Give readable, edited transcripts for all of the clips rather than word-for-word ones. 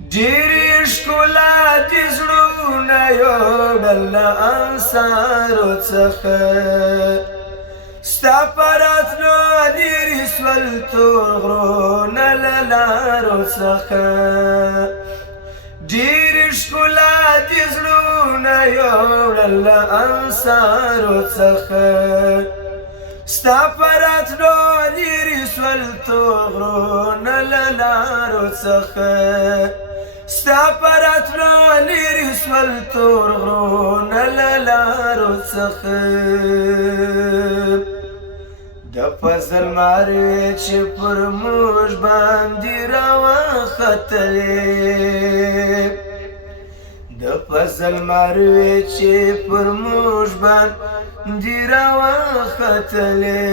ډېرې ښکلا دي زړونه یوړل له انصارو څخه ستا په راتلو لرې سول تور غرونه له لارو څخه ډېرې ښکلا دي زړونه یوړل له انصارو څخه ستا په راتلو لرې سول تور غرونه له لارو څخه ستا په راتلو لرې سول تور غرونه له لارو څخه د فضل مارې چې پر موږ باندې راوختلې د فضل مروې چې پر موږ باندې راوختلې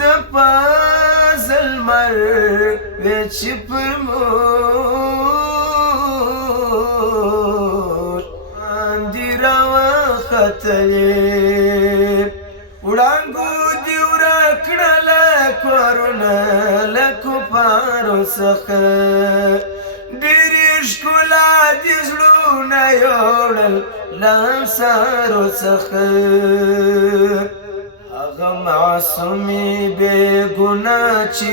د فضل مروې چې پر موږ باندې راوختلې وړانګو دې ورک کړله کورونه له کفارو څخه ډېرې ښکلا دي زړونه یوړل له انصارو څخه هغه معصومې بې ګناه چې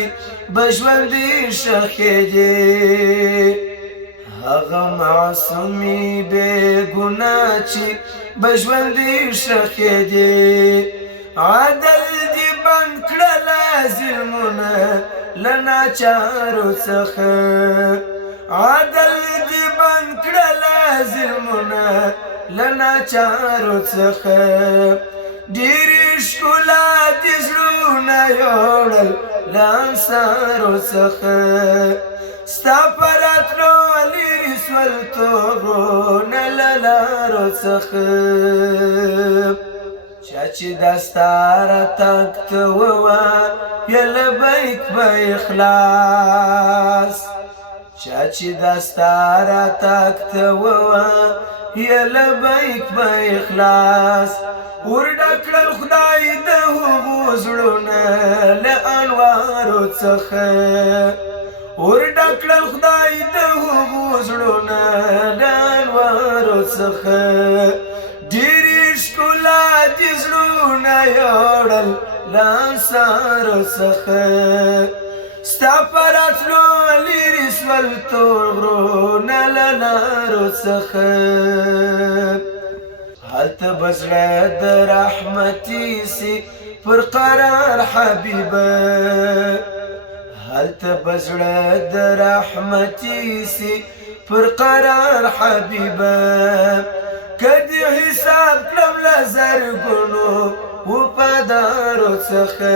به ژوندي ښخېدې هغه معصومې بې ګناه چې به ژوندي ښخېدې عدل دې بند کړله ظلمونه له ناچارو څخه عدل دې بند کړله ظلمونه له ناچارو څخه ډېرې ښکلا دي زړونه یوړل له انصارو څخه ستا په راتلو لرې سول تور غرونه له لارو څخه چا چې دا ستا راتګ ته ووایه لبیک په اخلاص چا چې دا ستا راتګ ته ووایه لبیک په اخلاص ورډک کړل خدای د هغو زړونه له انوارو څخه ورډک کړل خدای د هغو زړونه له انوارو څخه ډېرې ښکلا دي زړونه یوړل له انصارو څخه ستا په راتلو لرې سول تور غرونه له لارو څخه هلته به زړه د رحمتي سي پر قرار حبیبه هلته به زړه د رحمتي سي پر قرار حبیبه که دې حساب کړم له زرګونو وفادارو څخه